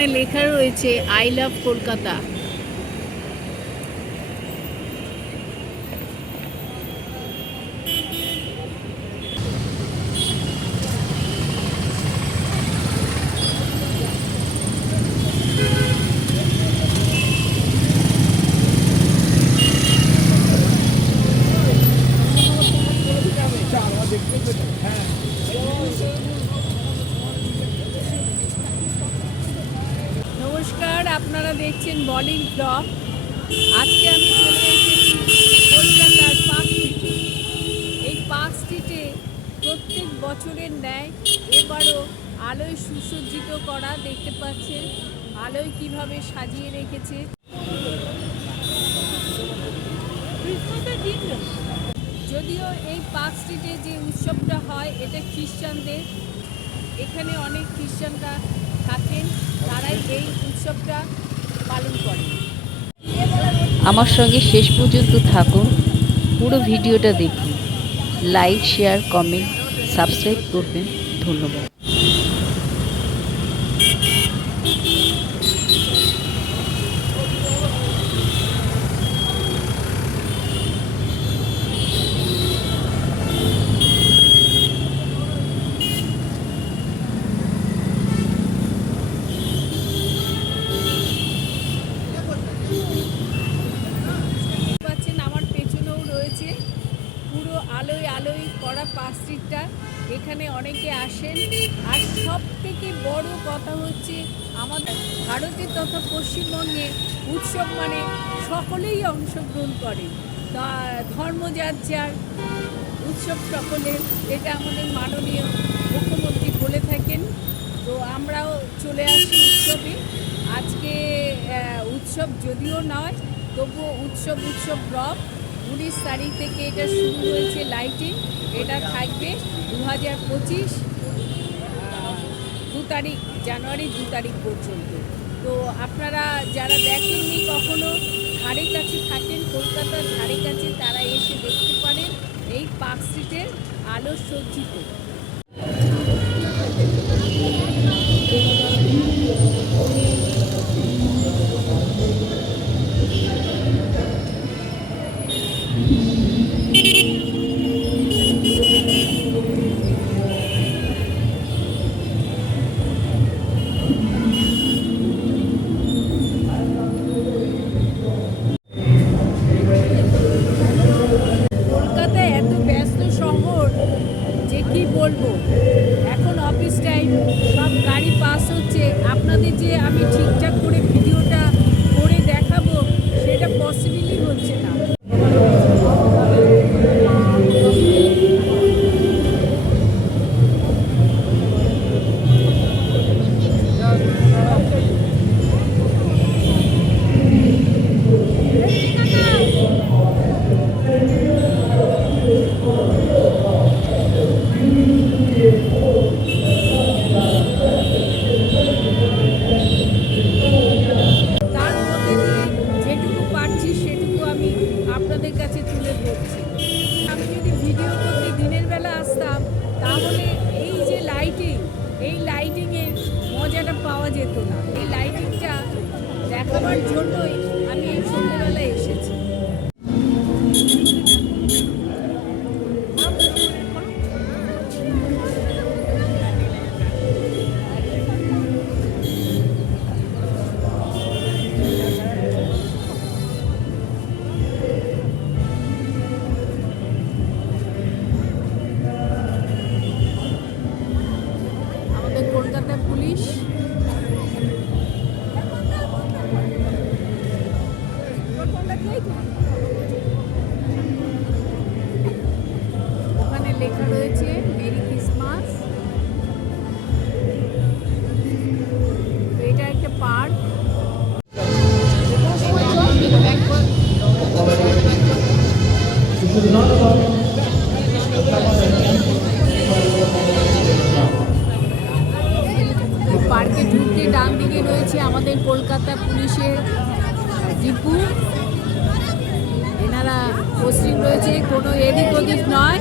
ওখানে লেখা রয়েছে আই লাভ কলকাতা। আপনারা দেখছেন বলিং ব্লগ আজকে আমি চলে এসেছি কলকাতার পার্ক স্ট্রিটে এই পার্ক স্ট্রিটে প্রত্যেক বছরের ন্যায় এবারও আলোয় সুসজ্জিত করা দেখতে পাচ্ছেন। আলোয় কীভাবে সাজিয়ে রেখেছে। যদিও এই পার্ক স্ট্রিটে যে উৎসবটা হয় এটা খ্রিস্টানদের। এখানে অনেক খ্রিস্টানরা থাকেন তারাই এই উৎসবটা আমার সঙ্গে শেষ পর্যন্ত থাকুন পুরো ভিডিওটা দেখুন লাইক শেয়ার কমেন্ট সাবস্ক্রাইব করবেন ধন্যবাদ। আসেন আর সব থেকে বড় কথা হচ্ছে আমাদের ভারতে তথা পশ্চিমবঙ্গে উৎসব মানে সকলেই অংশগ্রহণ করে। ধর্ম যার যার উৎসব সকলে এটা আমাদের মাননীয় মুখ্যমন্ত্রী বলে থাকেন। তো আমরাও চলে আসি উৎসবে। আজকে উৎসব যদিও নয়, তবুও উৎসব উৎসব ব্লক উনিশ তারিখ থেকে এটা শুরু হয়েছে লাইটিং। এটা থাকবে দু হাজার পঁচিশ তারিখ, জানুয়ারি দু তারিখ পর্যন্ত। তো আপনারা যারা দেখেননি কখনো, ধারে কাছে থাকেন, কলকাতার ধারে কাছে তারা এসে দেখতে পারেন এই পার্ক স্ট্রিটের আলো সজ্জিত। কি এখন অফিস টাইম সব গাড়ি পাস হচ্ছে। আপনাদের যে আমি ঠিকঠাক করে ভিডিওটা করে দেখাবো, সেটা পসিবলই হচ্ছে না। পাওয়া যেত না। এই লাইটিংটা দেখাবার জন্যই আমি এই সন্ধ্যেবেলা এসেছি। কলকাতা পুলিশ রয়েছে মেরি ক্রিসমাস এটা একটা পার্ক পার্কে ঢুকতে ডান দিকে রয়েছে আমাদের কলকাতা পুলিশের জিপু এনারা পোস্টিং রয়েছে, কোনো এদিক ওদিক নয়।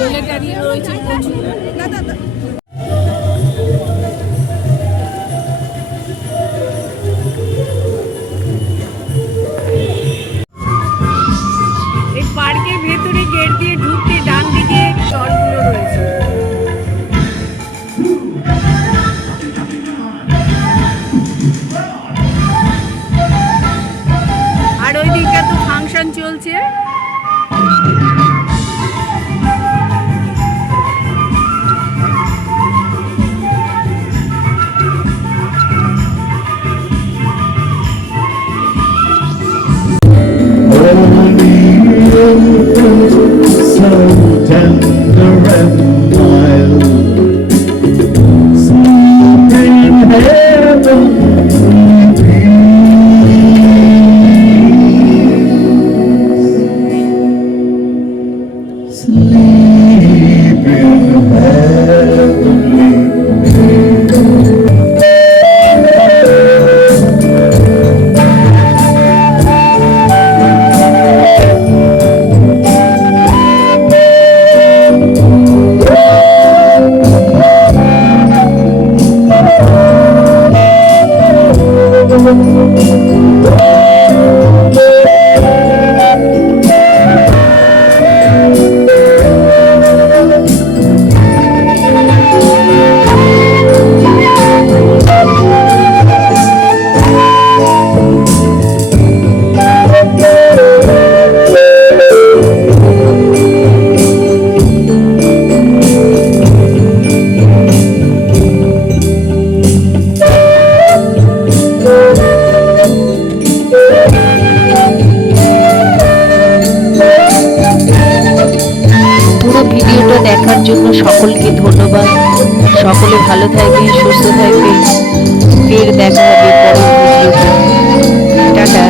মিলিটারি রয়েছে প্রচুর ভেতরে গেট দিয়ে ঢুকতে ডান দিকে স্টলগুলো আর ওই দিকটা তো ফাংশন চলছে। so tender and mild. জন্য সকলকে ধন্যবাদ। সকলে ভালো থাকবে সুস্থ থাকবে ফের দেখা হবে পরের ভিডিওতে। টাটা।